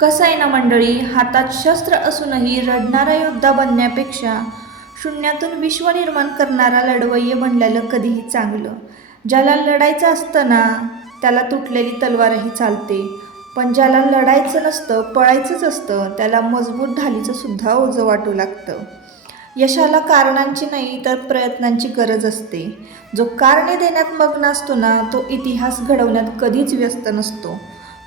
कसं आहे ना मंडळी, हातात शस्त्र असूनही रडणारा योद्धा बनण्यापेक्षा शून्यातून विश्व निर्माण करणारा लढवय्य बनलेलं कधीही चांगलं. ज्याला लढायचं असतं ना, त्याला तुटलेली तलवारही चालते. पण ज्याला लढायचं नसतं, पळायचंच असतं, त्याला मजबूत ढालीचं सुद्धा ओझं वाटू लागतं. यशाला कारणांची नाही तर प्रयत्नांची गरज असते. जो कारणे देण्यात मग्न असतो ना, तो इतिहास घडवण्यात कधीच व्यस्त नसतो.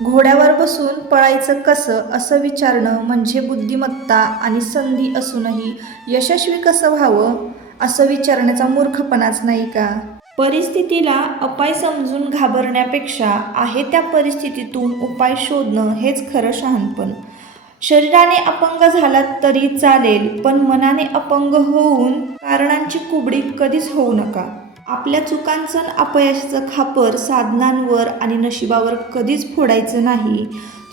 घोड्यावर बसून पळायचं कसं असं विचारणं म्हणजे बुद्धिमत्ता, आणि संधी असूनही यशस्वी कसं व्हावं असं विचारण्याचा मूर्खपणाच नाही का? परिस्थितीला अपाय समजून घाबरण्यापेक्षा आहे त्या परिस्थितीतून उपाय शोधणं हेच खरं शहाणपण. शरीराने अपंग झालात तरी चालेल, पण मनाने अपंग होऊन कारणांची कुबडी कधीच होऊ नका. आपल्या चुकांचं आणि अपयशाचं खापर साधनांवर आणि नशिबावर कधीच फोडायचं नाही.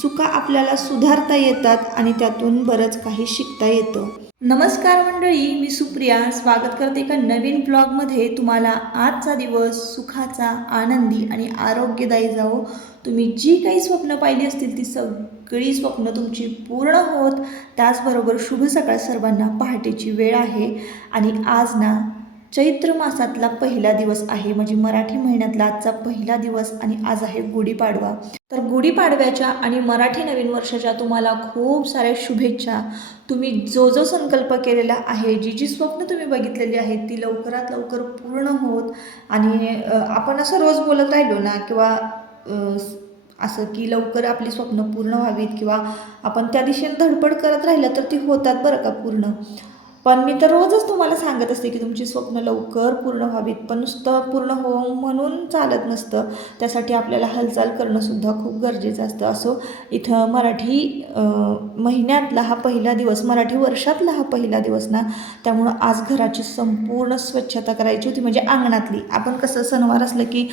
चुका आपल्याला सुधारता येतात आणि त्यातून बरंच काही शिकता येतं. नमस्कार मंडळी, मी सुप्रिया स्वागत करते एका नवीन ब्लॉगमध्ये. तुम्हाला आजचा दिवस सुखाचा, आनंदी आणि आरोग्यदायी जावो. तुम्ही जी काही स्वप्न पाहिली असतील ती सगळी स्वप्न तुमची पूर्ण होत. त्याचबरोबर शुभ सकाळ सर्वांना. पहाटेची वेळ आहे आणि आज ना चैत्र मासातला पहिला दिवस आहे, म्हणजे मराठी महिन्यातला आजचा पहिला दिवस, आणि आज आहे गुढीपाडवा. तर गुढीपाडव्याच्या आणि मराठी नवीन वर्षाच्या तुम्हाला खूप साऱ्या शुभेच्छा. तुम्ही जो जो संकल्प केलेला आहे, जी जी स्वप्न तुम्ही बघितलेली आहेत ती लवकरात लवकर पूर्ण होत. आणि आपण असं रोज बोलत राहिलो ना, किंवा असं की लवकर आपली स्वप्न पूर्ण व्हावीत, किंवा आपण त्या दिशेने धडपड करत राहिलं तर ती होतात बरं का पूर्ण. पण मी तर रोजच तुम्हाला सांगत असते की तुमची स्वप्न लवकर पूर्ण व्हावीत. पण नुसतं पूर्ण हो म्हणून चालत नसतं, त्यासाठी आपल्याला हालचाल करणंसुद्धा खूप गरजेचं असतं. असो, इथं मराठी महिन्यातला हा पहिला दिवस, मराठी वर्षातला हा पहिला दिवस ना, त्यामुळं आज घराची संपूर्ण स्वच्छता करायची होती. म्हणजे अंगणातली, आपण कसं सणवार असलं की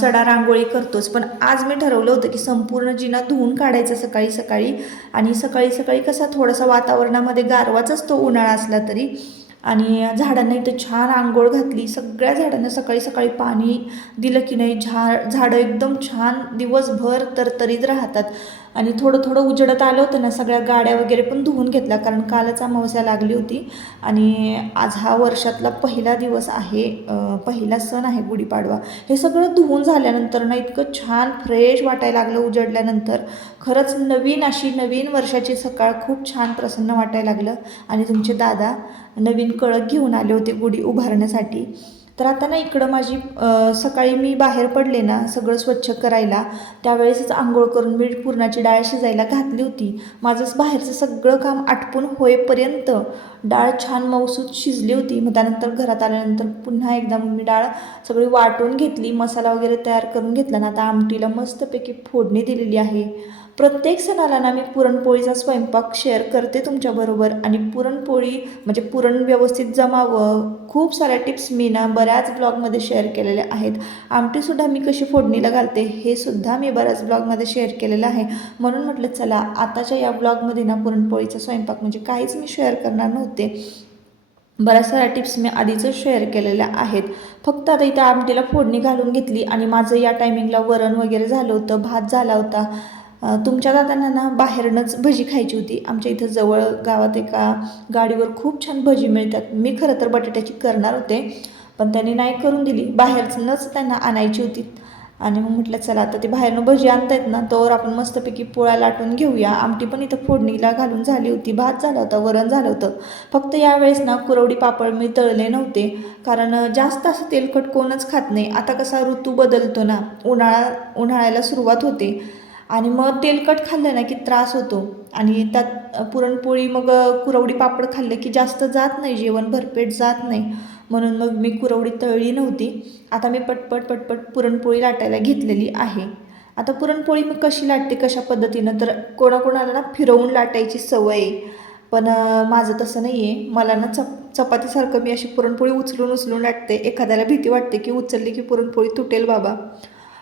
सडा रांगोळी करतोच, पण आज मी ठरवलं होतं की संपूर्ण जिना धुवून काढायचं सकाळी सकाळी. आणि सकाळी सकाळी कसा थोडासा वातावरणामध्ये गारवाच असतो उन्हाळा असला तरी. आणि झाडांना इथं छान आंघोळ घातली. सगळ्या झाडांना सकाळी सकाळी पाणी दिलं की नाही, झाडं एकदम छान दिवसभर तरतरीत राहतात. आणि थोडं थोडं उजेडत आलं होतं ना, सगळ्या गाड्या वगैरे पण धुवून घेतल्या, कारण कालच अमावस्या लागली होती. आणि आज हा वर्षातला पहिला दिवस आहे, पहिला सण आहे गुढीपाडवा. हे सगळं धुवून झाल्यानंतर ना इतकं छान फ्रेश वाटायला लागलं उजडल्यानंतर. खरंच नवीन अशी नवीन वर्षाची सकाळ खूप छान प्रसन्न वाटायला लागलं. आणि तुमचे दादा नवीन कळक घेऊन आले होते गुढी उभारण्यासाठी. तर आता ना इकडं माझी सकाळी मी बाहेर पडले ना सगळं स्वच्छ करायला, त्यावेळेसच आंघोळ करून मी पुरणाची डाळ शिजायला घातली होती. माझं बाहेरचं सगळं काम आटपून होईपर्यंत डाळ छान मऊसूत शिजली होती. मग त्यानंतर घरात आल्यानंतर पुन्हा एकदा मी डाळ सगळी वाटून घेतली, मसाला वगैरे तयार करून घेतला ना. आता आमटीला मस्तपैकी फोडणी दिलेली आहे. प्रत्येक सणाला ना मी पुरणपोळीचा स्वयंपाक शेअर करते तुमच्याबरोबर. आणि पुरणपोळी म्हणजे पुरण व्यवस्थित जमावं, खूप साऱ्या टिप्स मी ना बऱ्याच ब्लॉगमध्ये शेअर केलेल्या आहेत. आमटीसुद्धा मी कशी फोडणीला घालते हे सुद्धा मी बऱ्याच ब्लॉगमध्ये शेअर केलेलं आहे. म्हणून म्हटलं चला आताच्या या ब्लॉगमध्ये ना पुरणपोळीचा स्वयंपाक म्हणजे काहीच मी शेअर करणार नव्हते. बऱ्याच साऱ्या टिप्स मी आधीच शेअर केलेल्या आहेत. फक्त आता इथं आमटीला फोडणी घालून घेतली. आणि माझं या टायमिंगला वरण वगैरे झालं होतं, भात झाला होता. तुमच्या दादांना ना बाहेरनंच भजी खायची होती. आमच्या इथं जवळ गावात एका गाडीवर खूप छान भजी मिळतात. मी खरं तर बटाट्याची करणार होते, पण त्यांनी नाही करून दिली. बाहेरनंच त्यांना आणायची होती. आणि मग म्हटलं चला आता ते बाहेरनं भजी आणतायत ना, तोवर आपण मस्तपैकी पोळ्या लाटून घेऊया. आमटी पण इथं फोडणीला घालून झाली होती, भात झाला होता, वरण झालं होतं. फक्त यावेळेस ना कुरवडी पापड मी तळले नव्हते, कारण जास्त असं तेलकट कोणच खात नाही. आता कसा ऋतू बदलतो ना, उन्हाळ्याला सुरुवात होते आणि मग तेलकट खाल्लं ना की त्रास होतो. आणि त्यात पुरणपोळी मग कुरवडी पापड खाल्लं की जास्त जात नाही, जेवण भरपेट जात नाही. म्हणून मग मी कुरवडी तळली नव्हती. आता मी पटपट पटपट पुरणपोळी लाटायला घेतलेली आहे. आता पुरणपोळी मी कशी लाटते, कशा पद्धतीनं, तर कोणाकोणाला ना फिरवून लाटायची सवय आहे. पण माझं तसं नाही आहे. मला ना चपातीसारखं मी अशी पुरणपोळी उचलून उचलून लाटते. एखाद्याला भीती वाटते की उचलली की पुरणपोळी तुटेल बाबा.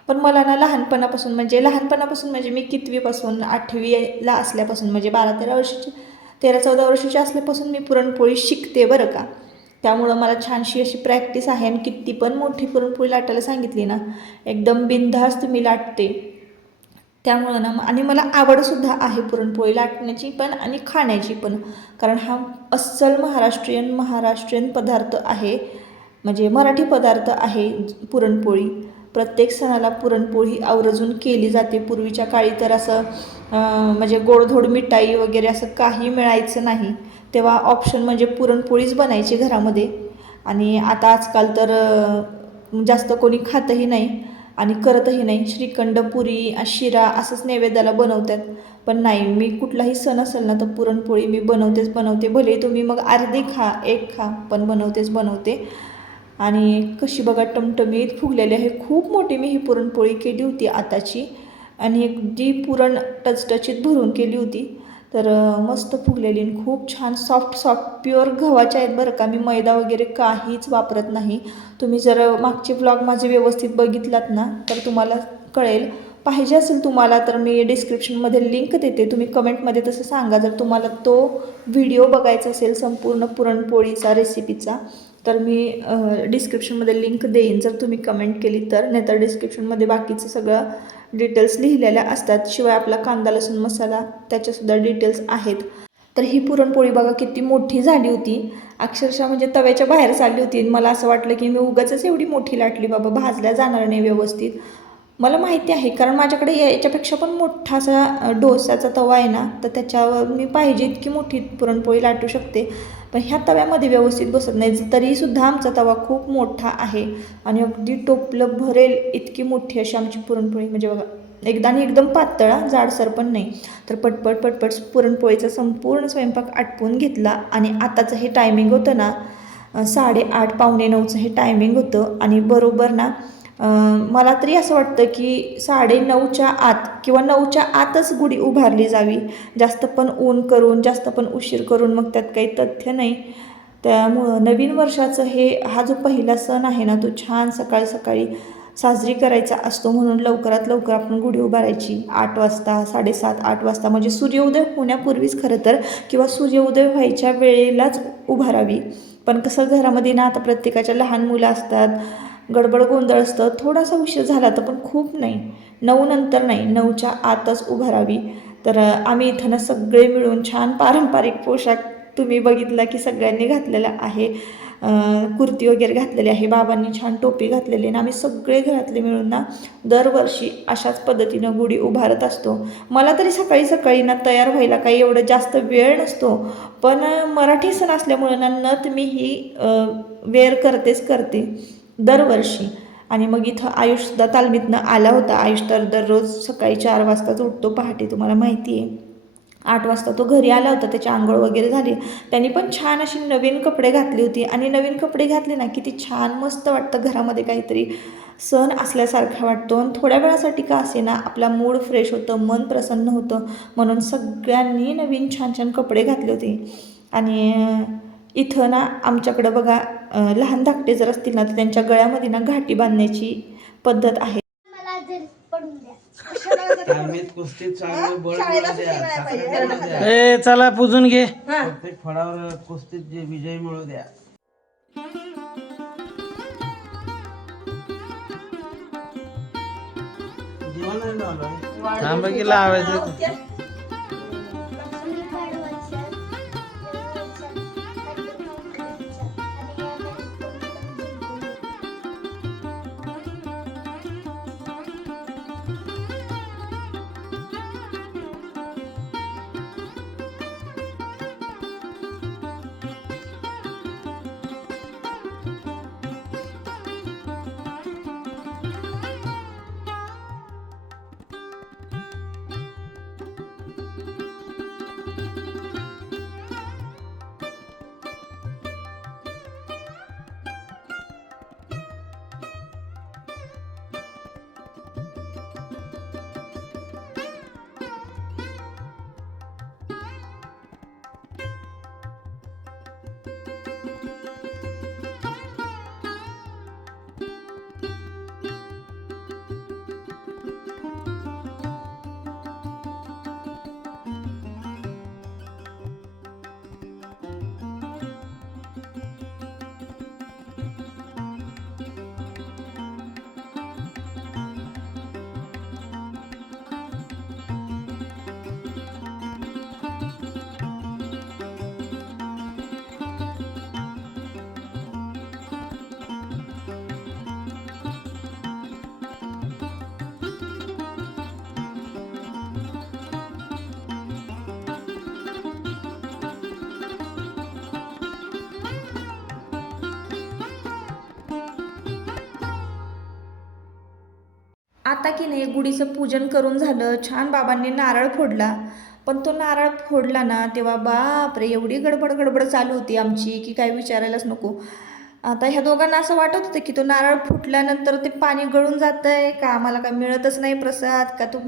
पण मला ना लहानपणापासून म्हणजे मी कितवीपासून, 8वीला असल्यापासून, म्हणजे 12-13 वर्षाची, 13-14 वर्षाची असल्यापासून मी पुरणपोळी शिकते बरं का. त्यामुळं मला छानशी अशी प्रॅक्टिस आहे. आणि किती पण मोठी पुरणपोळी लाटायला सांगितली ना, एकदम बिनधास्त मी लाटते. त्यामुळं ना आणि मला आवडसुद्धा आहे पुरणपोळी लाटण्याची पण आणि खाण्याची पण, कारण हा अस्सल महाराष्ट्रीयन पदार्थ आहे, म्हणजे मराठी पदार्थ आहे पुरणपोळी. प्रत्येक सणाला पुरणपोळी आवर्जून केली जाते. पूर्वीच्या काळी तर असं म्हणजे गोडधोड मिठाई वगैरे असं काही मिळायचं नाही, तेव्हा ऑप्शन म्हणजे पुरणपोळीच बनायची घरामध्ये. आणि आता आजकाल तर जास्त कोणी खातही नाही आणि करतही नाही. श्रीखंड, पुरी, शिरा असंच नैवेद्याला बनवतात. पण नाही, मी कुठलाही सण असेल ना तर पुरणपोळी मी बनवते. भले तुम्ही मग अर्धी खा, एक खा, पण बनवते. आणि कशी बघा टमटमीत फुगलेली आहे. खूप मोठी मी ही पुरणपोळी केली होती आताची, आणि अगदी पुरण टचटचीत भरून केली होती. तर मस्त फुगलेली आणि खूप छान सॉफ्ट प्युअर गव्हाच्या आहेत बरं का. मी मैदा वगैरे काहीच वापरत नाही. तुम्ही जर मागचे व्लॉग माझे व्यवस्थित बघितलात ना तर तुम्हाला कळेल. पाहिजे असेल तुम्हाला तर मी डिस्क्रिप्शनमध्ये लिंक देते, तुम्ही कमेंटमध्ये तसं सांगा जर तुम्हाला तो व्हिडिओ बघायचा असेल संपूर्ण पुरणपोळीचा रेसिपीचा, तर मी डिस्क्रिप्शनमध्ये लिंक देईन जर तुम्ही कमेंट केली तर. नाहीतर डिस्क्रिप्शनमध्ये बाकीचं सगळं डिटेल्स लिहिलेल्या असतात. शिवाय आपला कांदा लसूण मसाला त्याच्यासुद्धा डिटेल्स आहेत. तर ही पुरणपोळी बघा किती मोठी झाली होती, अक्षरशः म्हणजे तव्याच्या बाहेर चालली होती. मला असं वाटलं की मी उगाचच एवढी मोठी लाटली बाबा, भाजल्या जाणार नाही व्यवस्थित. मला माहिती आहे, कारण माझ्याकडे याच्यापेक्षा पण मोठा असा डोसाचा तवा आहे ना, तर त्याच्यावर मी पाहिजे इतकी मोठी पुरणपोळी लाटू शकते. पण ह्या तव्यामध्ये व्यवस्थित बसत नाही. तरीसुद्धा आमचा तवा खूप मोठा आहे आणि अगदी टोपलं भरेल इतकी मोठी अशी आमची पुरणपोळी. म्हणजे बघा, एकदा आणि एकदम पातळा, जाडसर पण नाही. तर पटपट पुरणपोळीचा संपूर्ण स्वयंपाक आटपून घेतला. आणि आताचं हे टायमिंग होतं ना 8:30 पावणे 9चं हे टायमिंग होतं. आणि बरोबर ना मला तरी असं वाटतं की 9:30च्या आत किंवा 9च्या आतच गुढी उभारली जावी. जास्त पण ऊन करून, जास्त पण उशीर करून मग त्यात काही तथ्य नाही. त्यामुळं नवीन वर्षाचं हा जो पहिला सण आहे ना, तो छान सकाळी साजरी करायचा असतो. म्हणून लवकरात लवकर आपण गुढी उभारायची 8 वाजता, 7:30, 8 वाजता, म्हणजे सूर्योदय होण्यापूर्वीच खरं तर, किंवा सूर्योदय व्हायच्या वेळेलाच उभारावी. पण कसं घरामध्ये ना आता प्रत्येकाच्या लहान मुलं असतात, गडबड गोंधळ असतं, थोडासा उशीर झाला तर पण खूप नाही, 9 नंतर नाही, 9च्या आतच उभारावी. तर आम्ही इथं ना सगळे मिळून छान पारंपरिक पोशाख तुम्ही बघितला की सगळ्यांनी घातलेला आहे. कुर्ती वगैरे घातलेली आहे, बाबांनी छान टोपी घातलेली आहे. आणि आम्ही सगळे घरातले मिळून ना दरवर्षी अशाच पद्धतीनं गुढी उभारत असतो. मला तरी सकाळी ना तयार व्हायला काही एवढं जास्त वेळ नसतो, पण मराठी सण असल्यामुळं ना नथ मी ही वेअर करते दरवर्षी. आणि मग इथं आयुषसुद्धा तालमीतनं आला होता. आयुष तर दररोज सकाळी 4 वाजताच उठतो पहाटे, तुम्हाला माहिती आहे. 8 वाजता तो घरी आला होता, त्याची आंघोळ वगैरे झाली. त्यांनी पण छान अशी नवीन कपडे घातली होती. आणि नवीन कपडे घातले ना किती छान मस्त वाटतं, घरामध्ये काहीतरी सण असल्यासारखा वाटतो. आणि थोड्या वेळासाठी का असेना आपला मूड फ्रेश होतं, मन प्रसन्न होतं. म्हणून सगळ्यांनी नवीन छान कपडे घातले होते. आणि इथं ना आमच्याकडं बघा लहान धाकटे जर असतील ना तर त्यांच्या गळ्यामध्ये ना घाटी बांधण्याची पद्धत आहे. चला पुजून घे. प्रत्येक फळावर कुस्तीत जे विजय मिळू द्या. थांब की लावायचं. आता की नाही गुढीचं पूजन करून झालं, छान बाबांनी नारळ फोडला. पण तो नारळ फोडला ना तेव्हा बापरे, एवढी गडबड गडबड चालू होती आमची की काय विचारायलाच नको. आता ह्या दोघांना असं वाटत होतं की तो नारळ फुटल्यानंतर ते पाणी गळून जातंय का, आम्हाला काय मिळतच नाही प्रसाद, का तो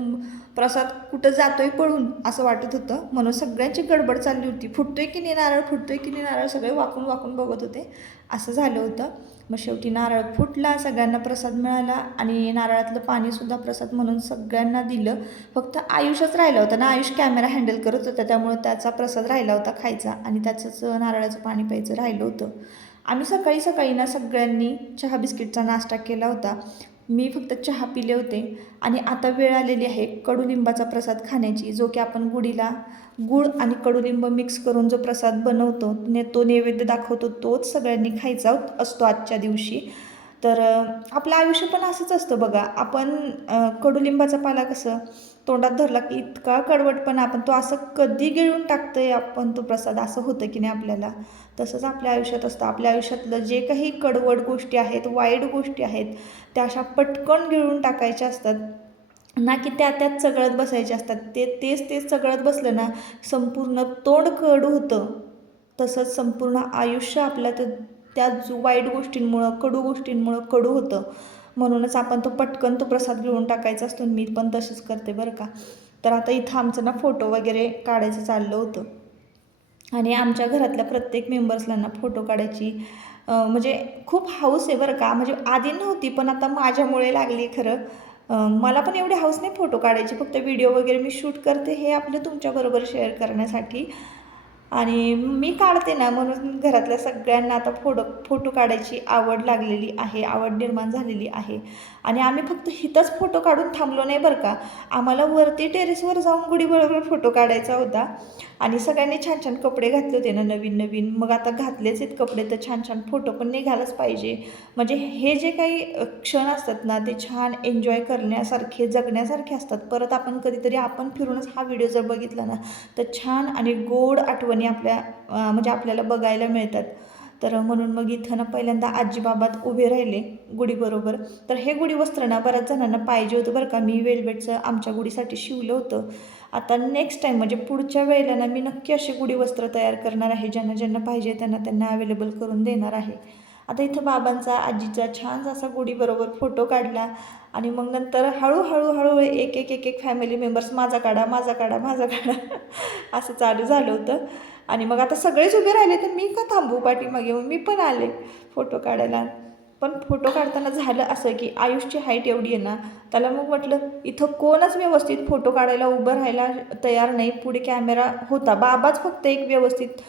प्रसाद कुठं जातोय पळून, असं वाटत होतं. म्हणून सगळ्यांची गडबड चालली होती, फुटतोय की नाही नारळ, फुटतोय की नाही नारळ, सगळे वाकून वाकून बघत होते. असं झालं होतं. मग शेवटी नारळ फुटला, सगळ्यांना प्रसाद मिळाला आणि नारळातलं पाणीसुद्धा प्रसाद म्हणून सगळ्यांना दिलं. फक्त आयुषच राहिला होता ना, आयुष कॅमेरा हँडल करत होता, त्यामुळे त्याचा प्रसाद राहिला होता खायचा आणि त्याचंच नारळाचं पाणी प्यायचं राहिलं होतं. आम्ही सकाळी सकाळी ना सगळ्यांनी चहा बिस्किटचा नाश्ता केला होता. मी फक्त चहा पिले होते आणि आता वेळ आलेली आहे कडुलिंबाचा प्रसाद खाण्याची, जो की आपण गुढीला गूळ आणि कडुलिंब मिक्स करून जो प्रसाद बनवतो तो नैवेद्य दाखवतो, तोच सगळ्यांनी खायचा असतो आजच्या दिवशी. तर आपलं आयुष्य पण असंच असतं बघा. आपण कडुलिंबाचा पाला कसं तोंडात धरला की इतका कडवटपणा, आपण तो असं कधी गिळून टाकतोय आपण तो प्रसाद, असं होतं की नाही आपल्याला. तसंच आपल्या आयुष्यात असतं. आपल्या आयुष्यातलं जे काही कडवट गोष्टी आहेत, वाईट गोष्टी आहेत, त्या अशा पटकन गिळून टाकायच्या असतात ना, की त्यात चघळत बसायचे असतात. तेच चघळत बसलं ना संपूर्ण तोंड कडू होतं. तसंच संपूर्ण आयुष्य आपल्या त्या वाईट गोष्टींमुळं, कडू गोष्टींमुळं कडू होतं. म्हणूनच आपण तो पटकन तो प्रसाद गिळून टाकायचा असतो. मी पण तशीच करते बरं का. तर आता इथं आमचं ना फोटो वगैरे काढायचं चाललं होतं आणि आमच्या घरातल्या प्रत्येक मेंबर्सला ना फोटो काढायची म्हणजे खूप हौस आहे बरं का. म्हणजे आधी नव्हती, पण आता माझ्यामुळे लागली खरं. मला पण एवढी हौस नाही फोटो काढायची, फक्त व्हिडिओ वगैरे मी शूट करते हे आपलं तुमच्याबरोबर शेअर करण्यासाठी. आणि मी काढते ना, म्हणून घरातल्या सगळ्यांना आता फोटो काढायची आवड लागलेली आहे, आवड निर्माण झालेली आहे. आणि आम्ही फक्त इथंच फोटो काढून थांबलो नाही बरं का. आम्हाला वरती टेरेसवर जाऊन गुढीबरोबर फोटो काढायचा होता. आणि सगळ्यांनी छान छान कपडे घातले होते ना, नवीन नवीन. मग आता घातलेच आहेत कपडे, तर छान छान फोटो पण निघालच पाहिजे. म्हणजे हे जे काही क्षण असतात ना, ते छान एन्जॉय करण्यासारखे, जगण्यासारखे असतात. परत आपण कधीतरी आपण फिरूनच हा व्हिडिओ जर बघितला ना, तर छान आणि गोड आठवणी आपल्या म्हणजे आपल्याला बघायला मिळतात. तर म्हणून मग इथं ना पहिल्यांदा आजीबाबात उभे राहिले गुढीबरोबर. तर हे गुढी वस्त्र ना बऱ्याच जणांना पाहिजे होतं बरं का. मी वेलवेटचं आमच्या गुढीसाठी शिवलं होतं. आता नेक्स्ट टाईम म्हणजे पुढच्या वेळेला ना मी नक्की अशी गुढी वस्त्र तयार करणार आहे, ज्यांना ज्यांना पाहिजे त्यांना अवेलेबल करून देणार आहे. आता इथं बाबांचा आजीचा छान असा गुढीबरोबर फोटो काढला आणि मग नंतर हळूहळू एक फॅमिली मेंबर्स माझा काढा असं चालू झालं होतं. आणि मग आता सगळेच उभे राहिले, तर मी का थांबू पाठीमागे, येऊन मी पण आले फोटो काढायला. पण फोटो काढताना झालं असं की आयुषची हाईट एवढी आहे ना, त्याला मग म्हटलं इथं कोणच व्यवस्थित फोटो काढायला उभं राहायला तयार नाही. पुढे कॅमेरा होता, बाबाच फक्त एक व्यवस्थित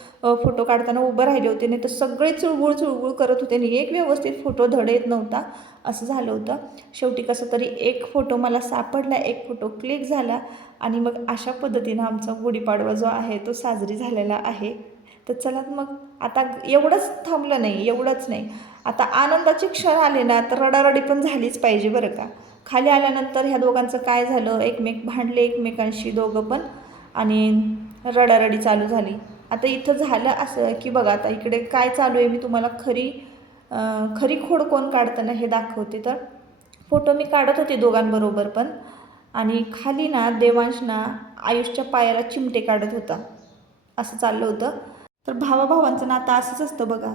फोटो काढताना उभं राहिले होते, नाही तर सगळे चुळबुळ करत होते आणि एक व्यवस्थित फोटो धड येत नव्हता. असं झालं होतं. शेवटी कसं तरी एक फोटो मला सापडला, एक फोटो क्लिक झाला आणि मग अशा पद्धतीनं आमचा गुढीपाडवा जो आहे तो साजरी झालेला आहे. तर चला मग आता एवढंच थांबलं नाही, एवढंच नाही. आता आनंदाचे क्षण आले ना, तर रडारडी पण झालीच पाहिजे बरं का. खाली आल्यानंतर ह्या दोघांचं काय झालं, भांडले एकमेकांशी दोघं पण आणि रडारडी चालू झाली. आता इथं झालं असं की बघा, आता इकडे काय चालू आहे मी तुम्हाला खरी खोड कोण काढताना हे दाखवते. तर फोटो मी काढत होते दोघांबरोबर पण, आणि खाली ना देवांश ना आयुषच्या पायाला चिमटे काढत होता. असं चाललं होतं. तर भावाभावांचं नातं असंच असतं बघा.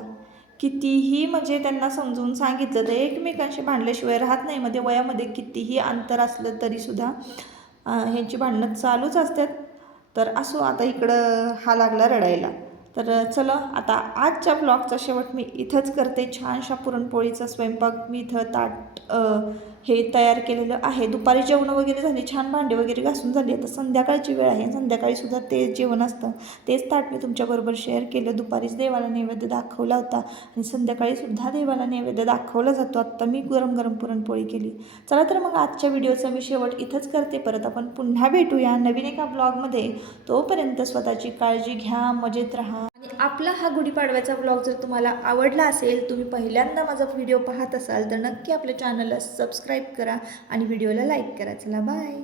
कितीही म्हणजे त्यांना समजून सांगितलं तर एकमेकांशी भांडल्याशिवाय राहत नाही. मध्ये वयामध्ये कितीही अंतर असलं तरीसुद्धा ह्यांची भांडणं चालूच असतात. तर असो, आता इकडं हा लागला रडायला. तर चला आता आजच्या ब्लॉगचा शेवट मी इथंच करते. छानशा पुरणपोळीचा स्वयंपाक मी इथं हे तयार केलेलं आहे. दुपारी जेवणं वगैरे झाली, छान भांडे वगैरे घासून झाली. आता संध्याकाळची वेळ आहे, संध्याकाळीसुद्धा तेच जेवण असतं. तेच ताट मी तुमच्याबरोबर शेअर केलं. दुपारीच देवाला नैवेद्य दाखवला होता आणि संध्याकाळीसुद्धा देवाला नैवेद्य दाखवला जातो. आत्ता मी गरम गरम पुरणपोळी केली. चला तर मग आजच्या व्हिडिओचा मी शेवट इथंच करते. परत आपण पुन्हा भेटूया नवीन एका ब्लॉगमध्ये. तोपर्यंत स्वतःची काळजी घ्या, मजेत राहा. आणि आपला हा गुढीपाडव्याचा ब्लॉग जर तुम्हाला आवडला असेल, तुम्ही पहिल्यांदा माझा व्हिडिओ पाहत असाल, तर नक्की आपल्या चॅनलला सबस्क्राईब करा आणि व्हिडिओला लाईक करा. चला बाय.